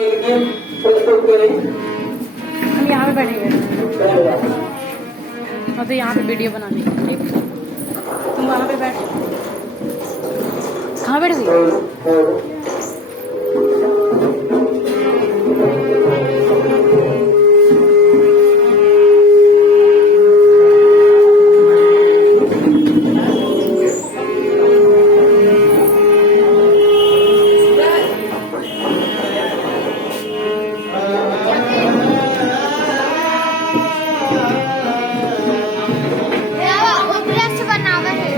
हम यहाँ पे बैठेंगे। हाँ तो यहाँ पे वीडियो बना ली। ठीक, तुम वहाँ पे बैठ। कहाँ बैठ गई?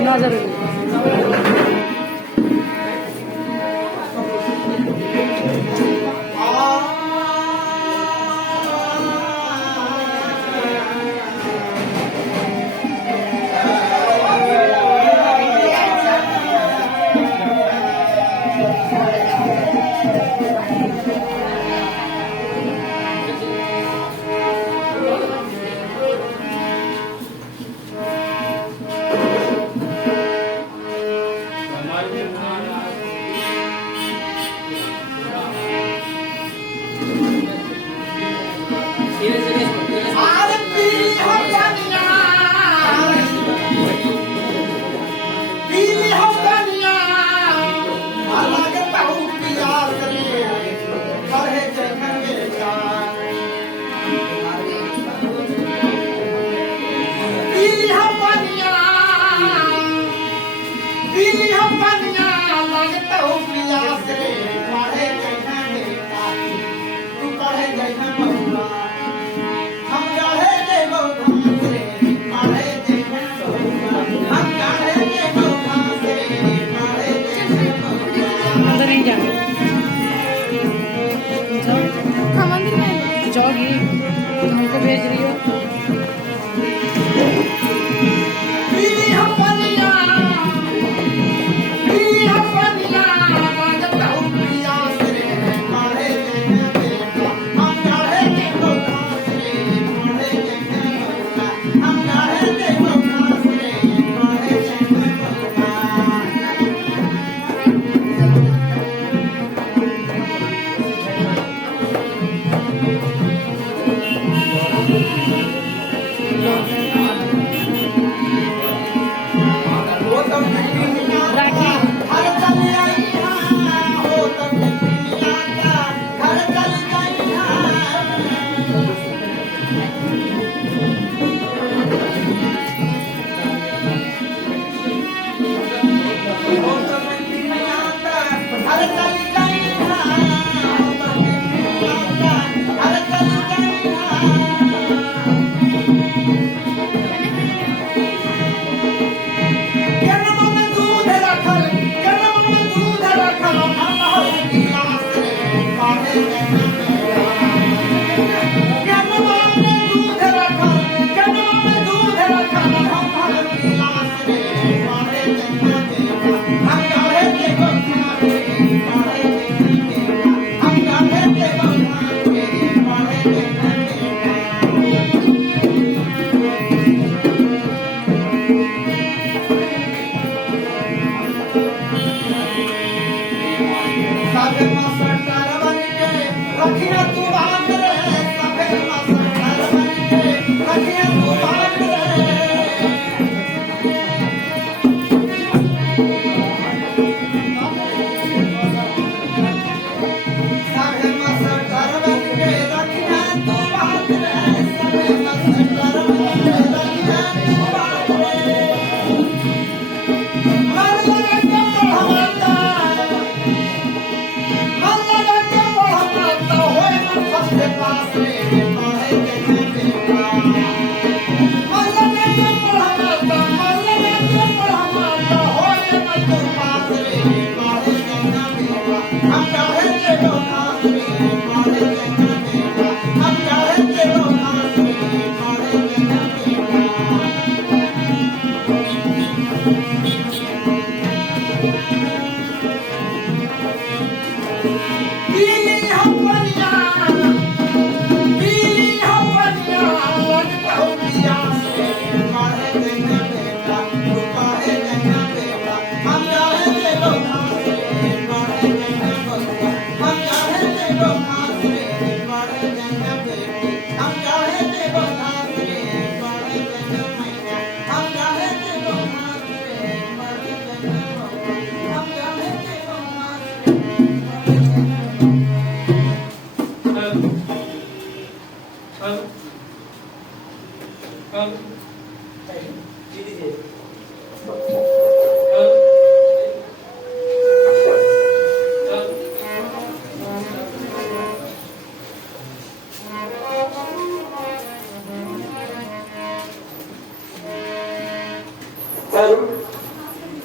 ना जरूरी अंदर नहीं जाएंगे। हाँ मंदिर में जाओगी, हमको भेज रही हो।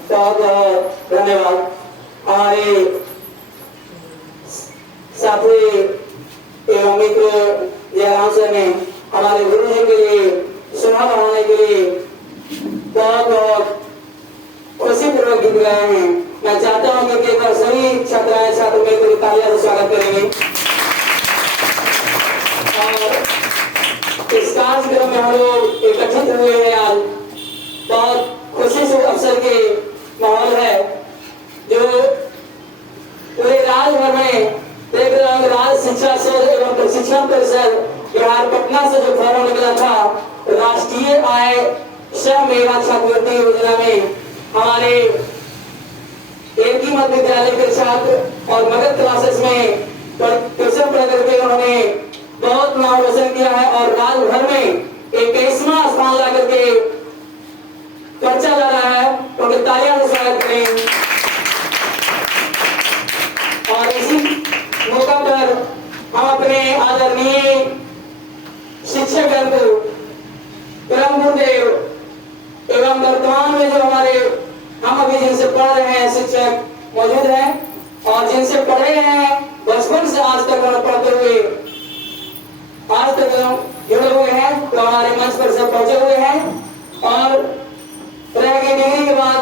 बहुत धन्यवाद। हमारे साथी एवं मित्र जयराम सर ने हमारे गुरु जी के लिए सुना बढ़ाने के लिए बहुत बहुत खुशी पूर्वक गीत गाए हैं। मैं चाहता हूँ कि एक बार सभी छात्राएं छात्र मिलकर तालियां से स्वागत करेंगे। और इस कार्यक्रम में हम लोग एकत्रित हुए हैं आज, बहुत खुशी से अवसर के माहौल है जो पूरे राज्य भर में देख रहे हैं। राज्य शिक्षा शोध एवं प्रशिक्षण परिषद बिहार पटना से जो फॉर्म निकला था राष्ट्रीय आय सह मेवा छात्रवृत्ति योजना में हमारे एक ही मध्य विद्यालय के छात्र और मगध क्लासेस में ट्यूशन पढ़ करके उन्होंने बहुत नाम रोशन किया है और राज्य भर में 21वां स्थान ला करके चर्चा जा रहा है। उनके तालियां से स्वागत करें। और इसी मौका पर हम अपने आदरणीय शिक्षक परम गुरुदेव एवं वर्तमान में जो हमारे हम अभी जिनसे पढ़ रहे हैं शिक्षक मौजूद हैं और जिनसे पढ़े हैं बचपन से आज तक हम पढ़ते हुए आज तक जुड़े हुए हैं, तो हमारे मंच पर सब पहुंचे हुए हैं। और तरह की डिग्री के बाद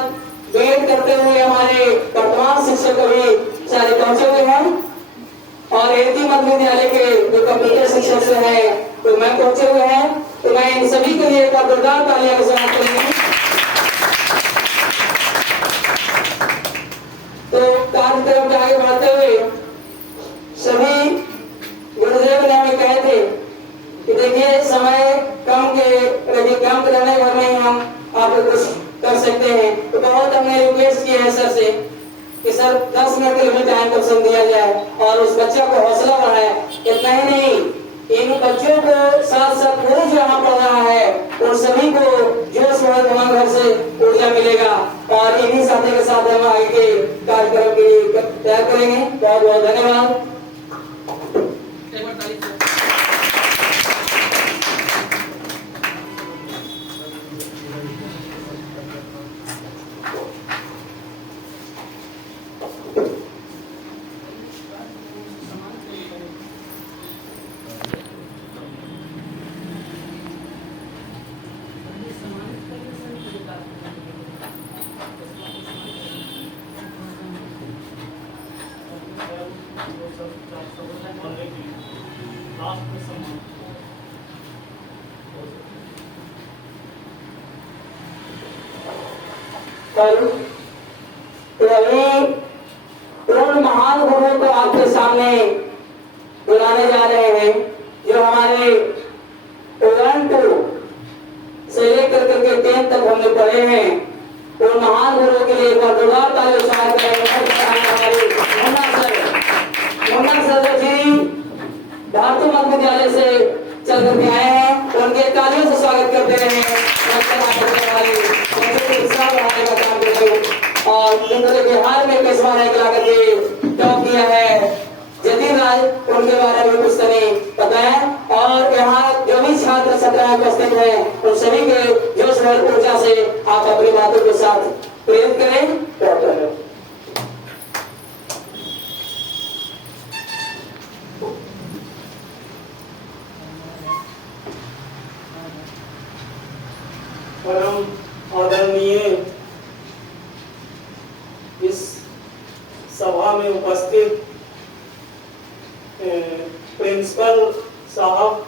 बीएड करते हुए हमारे वर्तमान शिक्षक अभी सारे पहुंचे हुए हैं। और एक ही मध्य विद्यालय के जो कंप्यूटर शिक्षक से है तो मैं पहुंचे हुए हैं। तो मैं इन सभी के लिए एक बार जोरदार तालियां के साथ करेंगे। तो कार्यक्रम के आगे बढ़ते हुए सभी गुरुदेव ने हमें कहे थे कि देखिए समय कम रहने भर में हम आप कुछ कर सकते हैं। तो बहुत हमने रिक्वेस्ट किया है सर से कि सर 10 मिनट के लिए टाइम पर्सन दिया जाए और उस बच्चा को हौसला बढ़ाए। इतना ही नहीं, इन बच्चों को साथ साथ पूरे जो यहाँ पढ़ रहा है उन सभी को जोश भरपूर घर से ऊर्जा मिलेगा। और इन्हीं साथी के साथ हम आगे के कार्यक्रम के लिए तैयार करेंगे। बहुत बहुत धन्यवाद। उन महान गुरुओं को आपके सामने बुलाने जा रहे हैं जो हमारे 1 से लेकर के 10 तक हमने पढ़े हैं। उन महान गुरुओं के लिए एक बार जोरदार तालियां करें। मुन्ना सर जी भारतीय मध्य विद्यालय से चल करके आए हैं, उनके तालियों से स्वागत करते हैं। और बिहार में किस बार ला करके टॉप किया है जतीन राज, उनके बारे में कुछ नहीं बताएं। और यहाँ जो भी छात्र छात्राएं उपस्थित हैं उन सभी के जोश और ऊर्जा से आप अपनी बातों के साथ प्रेरित करें। परम आदरणीय इस सभा में उपस्थित प्रिंसिपल साहब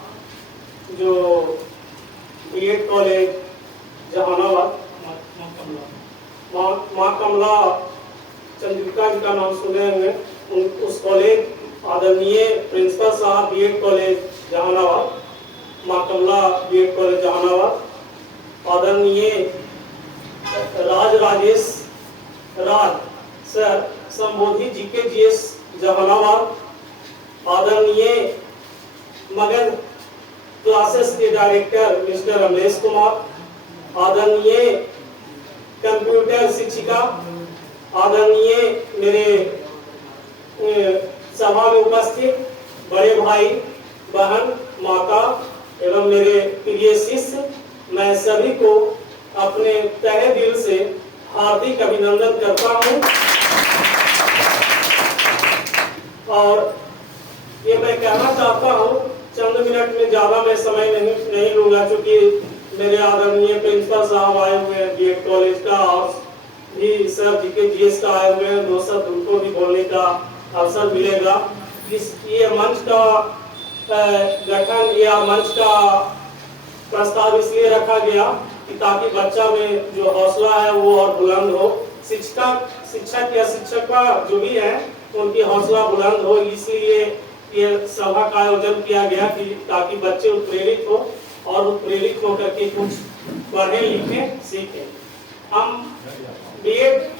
जो बीएड कॉलेज जहानाबाद माँ कमला चंद्रिका जी का नाम सुने होंगे, उस कॉलेज आदरणीय प्रिंसिपल साहब बीएड कॉलेज जहानाबाद, माँ कमला बीएड कॉलेज जहानाबाद, आदरणीय Rajesh Raj sir संबोधि GK GS Jehanabad, आदरणीय मगध क्लासेस के डायरेक्टर मिस्टर रमेश कुमार, आदरणीय कंप्यूटर शिक्षिका, आदरणीय मेरे सभा में उपस्थित बड़े भाई बहन माता एवं मेरे प्रिय शिष्य, मैं सभी को अपने तहे दिल से हार्दिक अभिनंदन करता हूं। और ये मैं कहना चाहता हूं, चंद मिनट में ज्यादा मैं समय नहीं लूंगा, क्योंकि मेरे आदरणीय प्रिंसिपल साहब आए हुए हैं बीएड कॉलेज का, और भी सर जीके जीएस का आए हुए हैं, दो शब्द उनको भी बोलने का अवसर मिलेगा। ये मंच का गठन या मंच का प्रस्ताव इसलिए रखा गया कि ताकि बच्चा में जो हौसला है वो और बुलंद हो, शिक्षक या शिक्षका जो भी है उनकी हौसला बुलंद हो, इसलिए ये सभा का आयोजन किया गया कि ताकि बच्चे उत्प्रेरित हो और उत्प्रेरित होकर के कुछ पढ़े लिखे सीखे। हम बीएड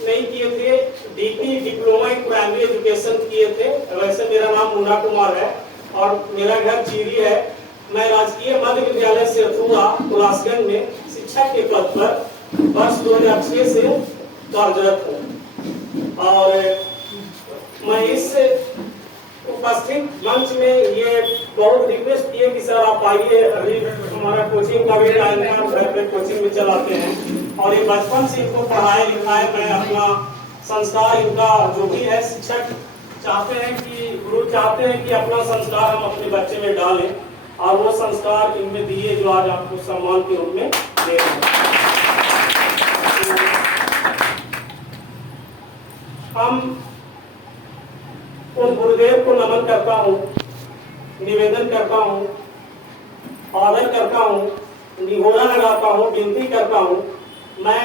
नहीं किए थे, DP diploma in primary education किए थे। वैसे मेरा नाम मुन्ना कुमार है और मेरा घर चीरी है। मैं राजकीय मध्य विद्यालय से अथुआ उल्लासगंज में शिक्षक के पद पर वर्ष 2006 से कार्यरत हूँ। और मैं इस उपस्थित मंच में ये बहुत रिक्वेस्ट किए कि सर आप आइए, अभी हमारा कोचिंग का भी टाइम है, घर पे कोचिंग में चलाते हैं और ये बचपन से इनको पढ़ाए लिखाए, मैं अपना संस्कार इनका जो भी है, शिक्षक चाहते हैं कि गुरु चाहते हैं कि अपना संस्कार हम अपने बच्चे में डालें और वो संस्कार इनमें दिए जो आज आपको सम्मान के रूप में दे रहे हैं। हम उन गुरुदेव को नमन करता हूँ, निवेदन करता हूँ, आदर करता हूँ, निहोरा लगाता हूँ, विनती करता हूँ। मैं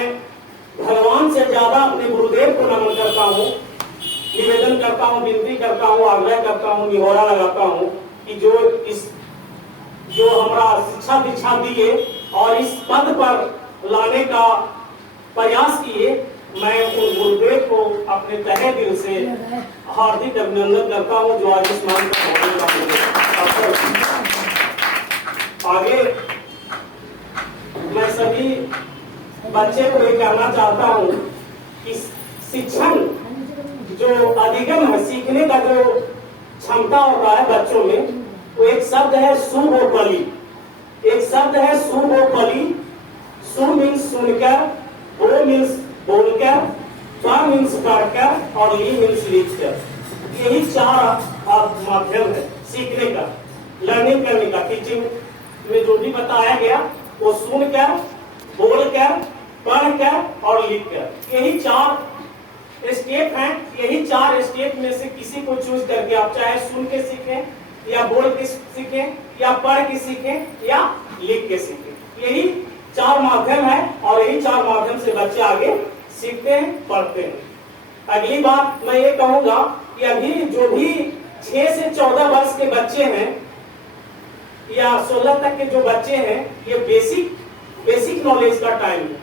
भगवान से ज्यादा अपने गुरुदेव को नमन करता हूँ, निवेदन करता हूँ, विनती करता हूँ, आग्रह करता हूँ, निहोरा लगाता हूँ कि जो हमारा शिक्षा दीक्षा दिए और इस पद पर लाने का प्रयास किए, मैं उन गुरुदेव को अपने तहे दिल से हार्दिक अभिनंदन करता हूं जो आज इस मान पर होने का मुझे अवसर। आगे मैं सभी बच्चे को ये कहना चाहता हूं कि शिक्षण जो अधिगम है, सीखने का जो क्षमता होता है बच्चों में, वो एक शब्द है सुबोपली। एक शब्द है सुबोपली। सु मीन्स सुनकर, बो मीन्स बोलकर, पा मीन्स पढ़कर और ली मीन्स लिखकर। यही चार माध्यम है सीखने का, लर्निंग करने का। टीचिंग में जो भी बताया गया वो सुनकर, बोलकर, पढ़कर और लिखकर, यही चार स्टेप हैं। यही चार स्टेप में से किसी को चूज करके आप चाहे सुन के सीखें या बोल के सीखें या पढ़ के सीखें या लिख के सीखें। यही चार माध्यम है और यही चार माध्यम से बच्चे आगे सीखते हैं, पढ़ते हैं। अगली बात मैं ये कहूंगा कि अभी जो भी 6 से 14 वर्ष के बच्चे हैं या 16 तक के जो बच्चे हैं, ये बेसिक नॉलेज का टाइम है।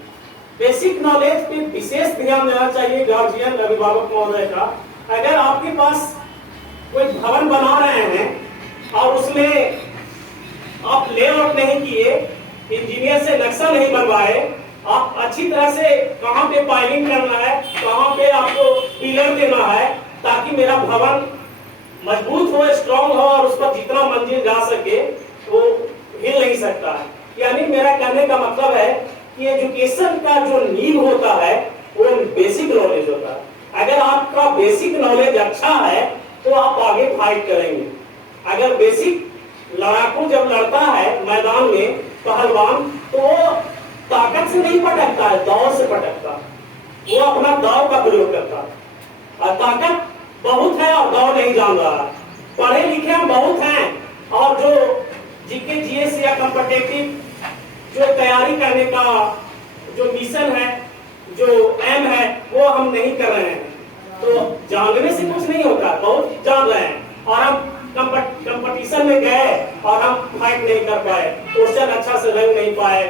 बेसिक नॉलेज पे विशेष ध्यान देना चाहिए गार्जियन, अभिभावक महोदय का। अगर आपके पास कोई भवन बना रहे हैं और उसमें आप लेआउट नहीं किए, इंजीनियर से नक्शा नहीं बनवाए, आप अच्छी तरह से कहां पे पाइलिंग करना है, कहां पे आपको पिलर देना है ताकि मेरा भवन मजबूत हो, स्ट्रांग हो और उस पर जितना मंजिल जा सके वो हिल नहीं सकता है। यानी मेरा कहने का मतलब है कि एजुकेशन का जो नींव होता है वो बेसिक नॉलेज होता है। अगर आपका बेसिक नॉलेज अच्छा है तो आप आगे फाइट करेंगे। अगर बेसिक लड़ाकू जब लड़ता है मैदान में पहलवान, तो वो ताकत से नहीं पटकता है, दाव से पटकता है। वो अपना दाव का प्रयोग करता है। और ताकत बहुत है और दाव नहीं जान रहा है। पढ़े लिखे हम बहुत हैं और जो जीके जीएस या कॉम्पिटिटिव जो तैयारी करने का जो मिशन है, जो एम है, वो हम नहीं कर रहे हैं। तो जानने से कुछ नहीं होता, बहुत जान रहे हैं और हम कंपटीशन में गए और हम फाइट नहीं कर पाए, क्वेश्चन अच्छा से रंग नहीं पाए,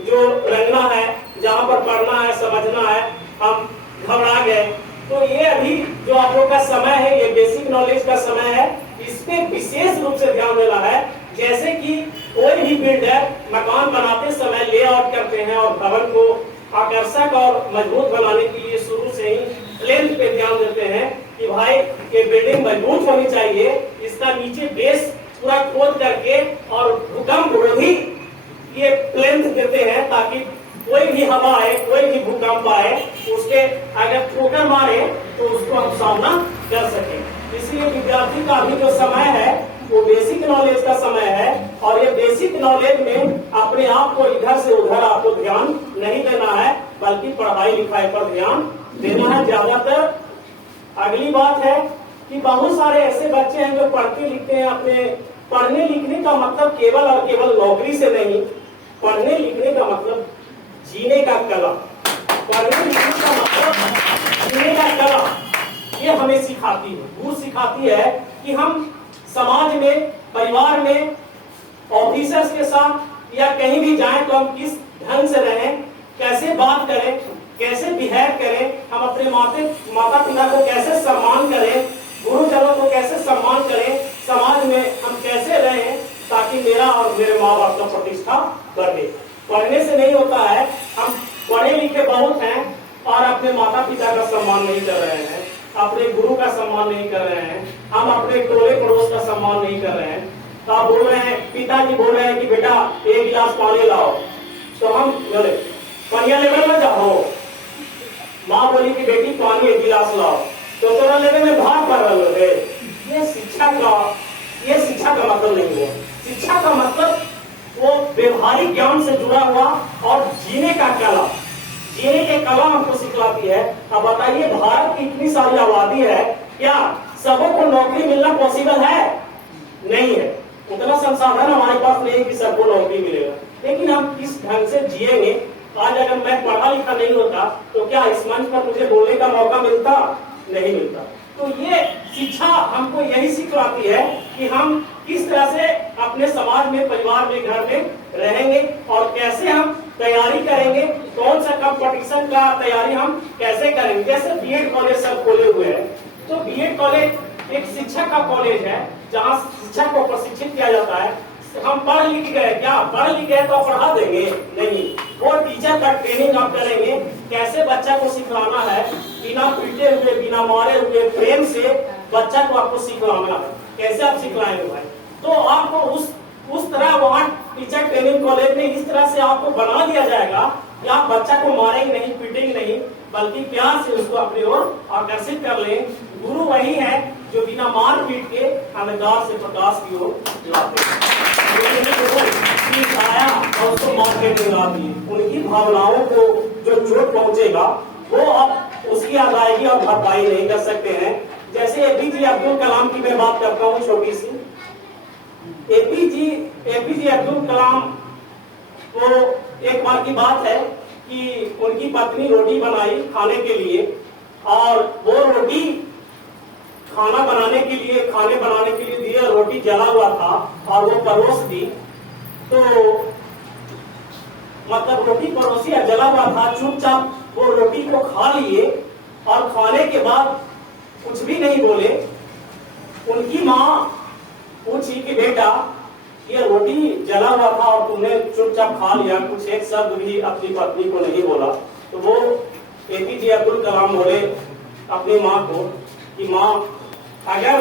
जो रंगना है, जहाँ पर पढ़ना है, समझना है, हम घबरा गए। तो ये अभी जो आप लोग का समय है, ये बेसिक नॉलेज का समय है, इस पे विशेष रूप से ध्यान देना है। जैसे कि कोई भी बिल्डर मकान बनाते समय लेआउट करते हैं और भवन को आकर्षक और मजबूत बनाने के लिए शुरू से ही प्लेन पे ध्यान देते हैं कि भाई ये बिल्डिंग मजबूत होनी चाहिए, इसका नीचे बेस पूरा खोद करके और भूकंप विरोधी ये प्लेन देते हैं, ताकि कोई भी हवा आए, कोई भी भूकंप आए, उसके अगर ठोकर मारे तो उसको हम सामना कर सकें। इसलिए विद्यार्थी का अभी जो समय है वो बेसिक नॉलेज का समय है, और ये बेसिक नॉलेज में अपने आप को इधर से उधर आपको ध्यान नहीं देना है, बल्कि पढ़ाई लिखाई पर ध्यान देना है ज्यादातर। अगली बात है कि बहुत सारे ऐसे बच्चे हैं जो पढ़ते लिखते हैं, अपने पढ़ने लिखने का मतलब केवल और केवल नौकरी से नहीं, पढ़ने लिखने का मतलब जीने का कला, पढ़ने लिखने का मतलब जीने का कला, ये हमें सिखाती है, वो सिखाती है कि हम समाज में, परिवार में, ऑफिसर्स के साथ या कहीं भी जाएं तो हम किस ढंग से रहें, कैसे बात करें, कैसे बिहेव करें, हम अपने माता पिता को कैसे सम्मान करें, गुरुजनों को कैसे सम्मान करें, समाज में हम कैसे रहें, ताकि मेरा और मेरे माँ बाप का प्रतिष्ठा बढ़े। पढ़ने से नहीं होता है, हम पढ़े लिखे बहुत हैं और अपने माता पिता का सम्मान नहीं कर रहे हैं, अपने गुरु का सम्मान नहीं कर रहे हैं, हम अपने टोले पड़ोस का सम्मान नहीं कर रहे हैं। तो आप बोल रहे हैं, पिताजी बोल रहे हैं कि बेटा 1 गिलास पानी लाओ, तो हम बोले पनिया लेवल में जाओ, माँ बोली कि बेटी पानी 1 गिलास लाओ, तो तोरा लेवल में भाग कर रहे है। ये शिक्षा का मतलब नहीं है। शिक्षा का मतलब वो व्यवहारिक ज्ञान से जुड़ा हुआ और जीने का कला, जीने के कला हमको सिखलाती है। अब बताइए, भारत की इतनी सारी आबादी है, क्या सबों को नौकरी मिलना पॉसिबल है? नहीं है, उतना संसाधन हमारे पास नहीं है कि सबको नौकरी मिलेगा। लेकिन हम किस ढंग से जिएंगे? आज अगर मैं पढ़ा लिखा नहीं होता तो क्या इस मंच पर मुझे बोलने का मौका मिलता? नहीं मिलता। तो ये शिक्षा हमको यही सिखलाती है कि हम किस तरह से अपने समाज में, परिवार में, घर में रहेंगे और कैसे हम तैयारी करेंगे, कौन सा कंपटीशन का तैयारी हम कैसे करेंगे। जैसे बीएड कॉलेज सब खोले हुए हैं, तो बीएड कॉलेज एक शिक्षा का कॉलेज है जहाँ शिक्षा को प्रशिक्षित किया जाता है। हम पढ़ लिख गए, क्या पढ़ लिख गए तो पढ़ा देंगे? नहीं, वो टीचर का ट्रेनिंग आप करेंगे, कैसे बच्चा को सिखलाना है, बिना पीटे हुए, बिना मारे हुए, प्रेम से बच्चा को आपको सिखलाना है। कैसे आप सिखलाएंगे भाई? तो आपको उस तरह वहाँ टीचर ट्रेनिंग कॉलेज में इस तरह से आपको बना दिया जाएगा कि आप बच्चा को मारेंगे नहीं, पीटेंगे नहीं, बल्कि प्यार से उसको अपनी ओर आकर्षित कर लें। गुरु वही है जो बिना मार पीट के अंधकार से प्रकाश की ओर लाते हैं। आया और उसको मार्केटिंग आती है, उनकी भावनाओं को जो चोट पहुंचेगा वो आप उसकी अदायगी और भरपाई नहीं कर सकते हैं। जैसे एपीजे अब्दुल कलाम की मैं बात करता हूँ छोटी सी। एपीजे अब्दुल कलाम को एक बार की बात है कि उनकी पत्नी रोटी बनाई खाने के लिए, और वो रोटी खाने बनाने के लिए दिया, रोटी जला हुआ था और वो परोस दी, तो मतलब रोटी परोसी या जला हुआ था, चुपचाप वो रोटी को खा लिए और खाने के बाद कुछ भी नहीं बोले। उनकी माँ पूछी कि बेटा ये रोटी जला हुआ था और तुमने चुपचाप खा लिया, कुछ एक शब्द भी अपनी पत्नी को नहीं बोला। तो वो एपीजे अब्दुल कलाम बोले अपनी माँ को कि माँ, अगर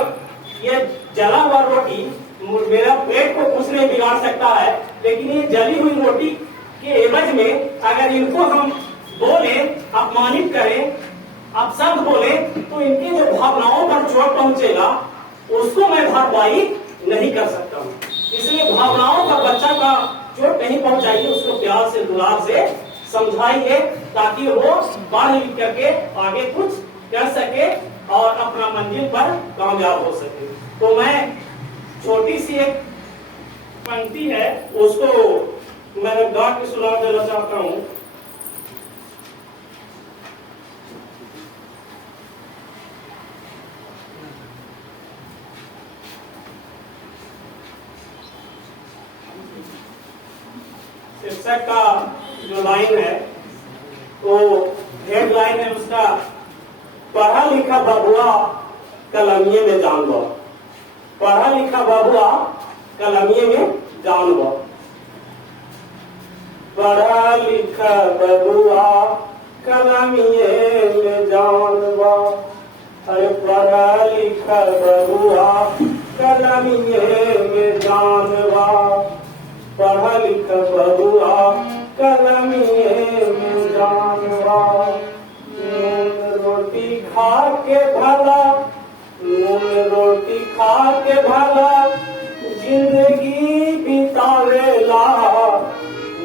ये जला हुआ रोटी मेरा पेट को कुछ नहीं बिगाड़ सकता है, लेकिन ये जली हुई रोटी के एवज में अगर इनको हम बोले, अपमानित करें, अपशब्द बोले, तो इनकी जो भावनाओं पर चोट पहुंचेगा उसको मैं भरपाई नहीं कर सकता हूँ। इसलिए भावनाओं पर बच्चा का चोट नहीं पहुंचाइए, उसको प्यार से, दुलार से समझाइए, ताकि वो पढ़ लिख करके आगे कुछ कर सके और अपना मंजिल पर कामयाब हो सके। तो मैं छोटी सी एक पंक्ति है, उसको मैं गा के सुना देना चाहता हूँ। शीर्षक का जो लाइन है वो हेडलाइन है उसका, पढ़ा लिखा बबुआ कलमिए में जान लो। पढ़ा लिखा बबुआ कलमिए में जान लो। पढ़ा लिखा बबुआ कलमिए में जान लो। अरे पढ़ा लिखा बबुआ कलमिए में जान लो। पढ़ा लिखा बबुआ कलमिए में जान लो। नून रोटी खा के भला, नून रोटी खा के भला जिंदगी बितावेला।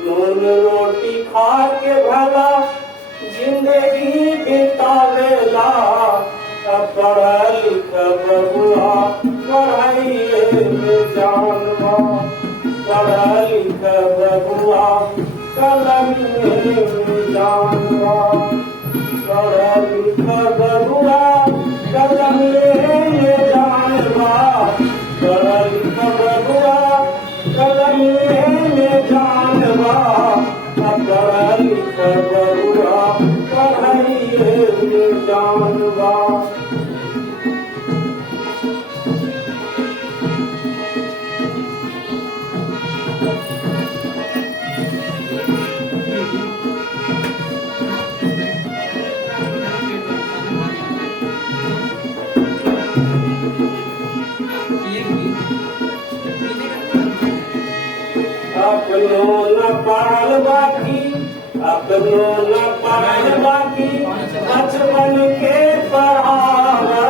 नून रोटी खा के भला जिंदगी बितावेला। पढ़ा लिखा बबुआ पढ़ाइए में जान लो। पढ़ा लिखा बबुआ कलमिए में जान लो। पढ़ा लिखा बबुआ कलमिए में जान लो। पढ़ा लिखा बबुआ कलमिए में जान लो। पढ़ा लिखा बबुआ पढ़ाइए में जान लो। अपनो न पढ़ल बाकी, अपनो न पढ़ल बाकी बचपन के पढ़ावा।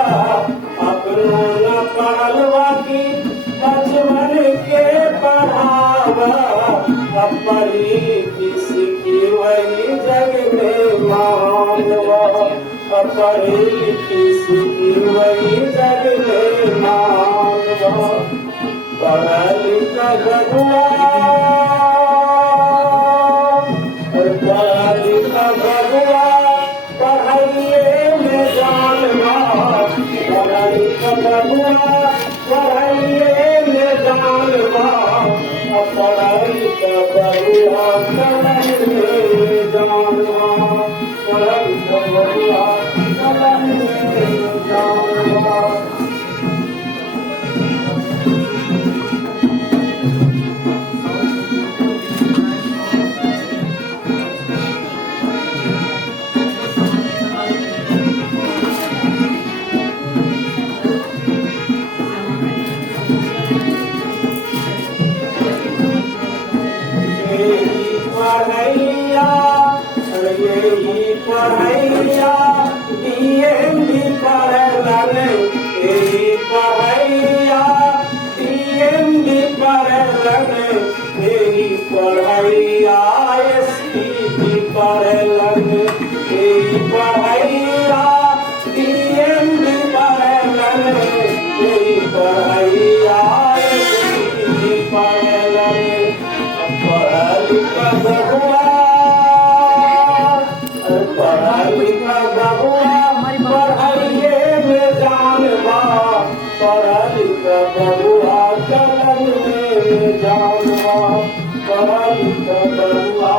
अपनो न पढ़ल बाकी बचपन के पढ़ावा। अब पढ़ी लिखी सीखी वही जग में मानवा। अब पढ़ी लिखी सीखी वही जग में मानवा। पढ़ा लिखा बबुआ, पढ़ा लिखा बबुआ पढ़ाइए में जान लो। पढ़ा लिखा बबुआ पढ़ाइए में जान लो। पढ़ा लिखा बबुआ कलमिए में जान लो। पढ़ा लिखा बबुआ कलमिए में जान लो। पढ़ैया डीएमडी पढ़लन। यही पढ़ैया डीएमडी पढ़लन। यही पढ़ैया एसपी पढ़लन। यही पढ़ैया डीएमडी पढ़लन। यही पढ़ैया एसपी पढ़लन। पढ़ा लिखा बबुआ, पढ़ा लिखा बबुआ पढ़ाइए में जान लो। पढ़ा लिखा बबुआ कलमिए में जान लो। पढ़ा लिखा बबुआ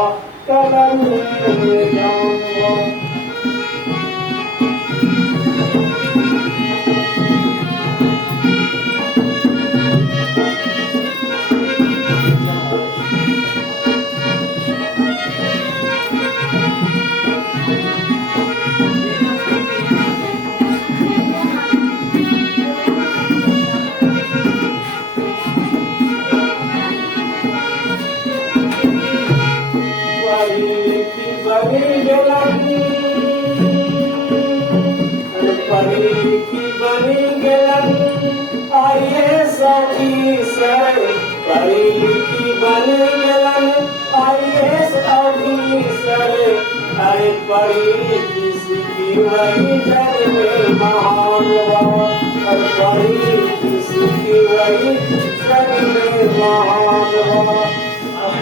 कलमिए में जान लो। पढ़ी लिखी बनी गेलन IAS ऑफिसर। पढ़ी लिखी बनी गेलन IAS ऑफिसर। अरे पढ़ी लिखी सीखी वही जग में महानवा। पढ़ी लिखी सीखी वही जग में महानवा।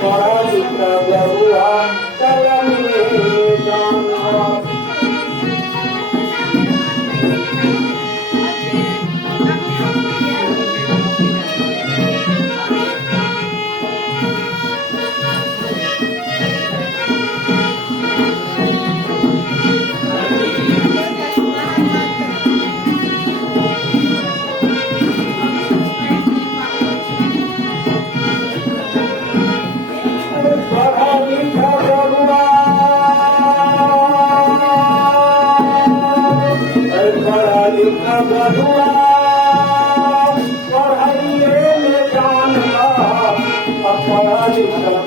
पढ़ा लिखा बबुआ कलमिए में जान लो।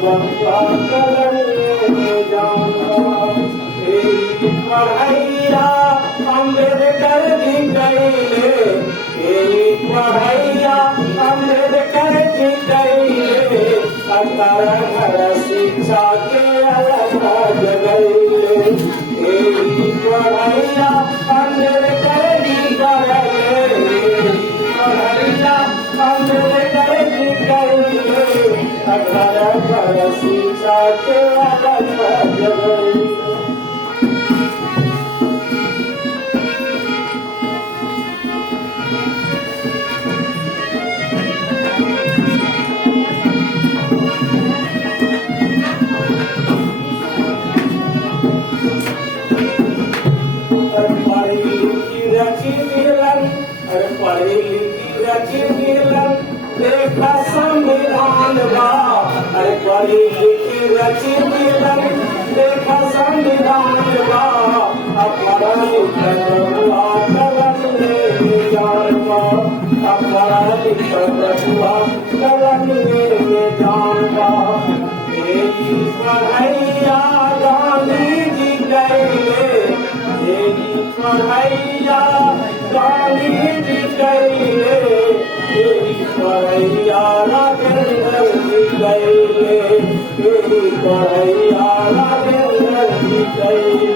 बबुआ कलम में जाऊंगा। तेरी पढ़ैया अम्बेडकर जी कैले, तेरी पढ़ैया अम्बेडकर जी कैले, अतर घर शिक्षा के अलग जगैले। तेरी पढ़ैया अम्बेडकर जी कैले, पढ़ैया अम्बेडकर जी कैले, अतर घर शिक्षा के अलग जगैले। पढ़ी लिखी रची मिलन देखा संविधान बा। अरे पढ़ी लिखी रची मिलन देखा संविधान बा। पढ़ा लिखा बबुआ कलम में जान बा। पढ़ा लिखा बबुआ कलम में जान बा। तेरी पढ़ैया गांधी जी कैले, तेरी पढ़ैया गांधी जी कैले, तेरी पढ़ैया राजेंद्र जी कैले, तेरी पढ़ैया राजेंद्र जी कैले।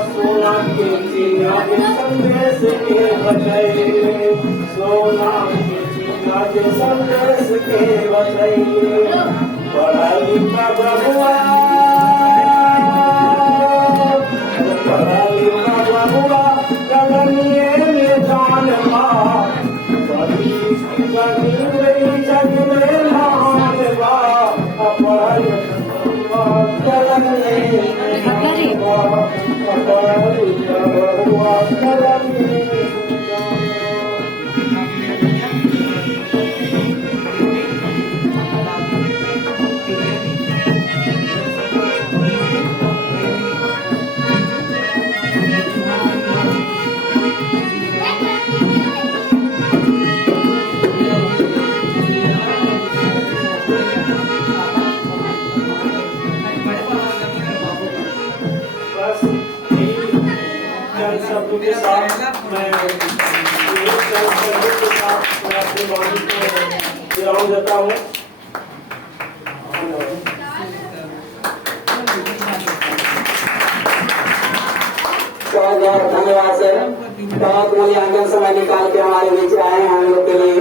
सोना के चिड़िया के संदेश के बचैले, सोना के चिड़िया के संदेश के बचैले। पढ़ा लिखा बबुआ, पढ़ा लिखा बबुआ कलमिए में जान बा। पढ़ी लिखी जगी में जग में मान बा। पढ़ा लिखा बबुआ कलमिए में जान बा। पढ़ा लिखा बबुआ कलमिए में जान के साथ मैं अपनी वाणी को विराम देता हूँ। बहुत बहुत धन्यवाद सर। बहुत मूल्यांकन समय निकाल के हमारे बीच आए हैं हम लोग के लिए,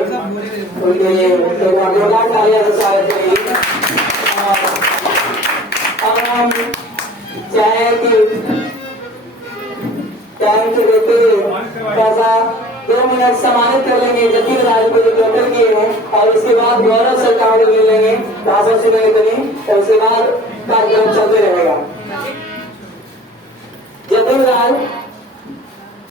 उनके लिए एक बार जोरदार तालियां से स्वागत करेंगे। और हम चाहे कि टाइम से देते पैसा 2 मिनट सम्मानित कर लेंगे जतिन राज को जो टोटल किए हैं, और उसके बाद गौरव सरकार ले लेंगे भाषण सुनेंगे, और उसके बाद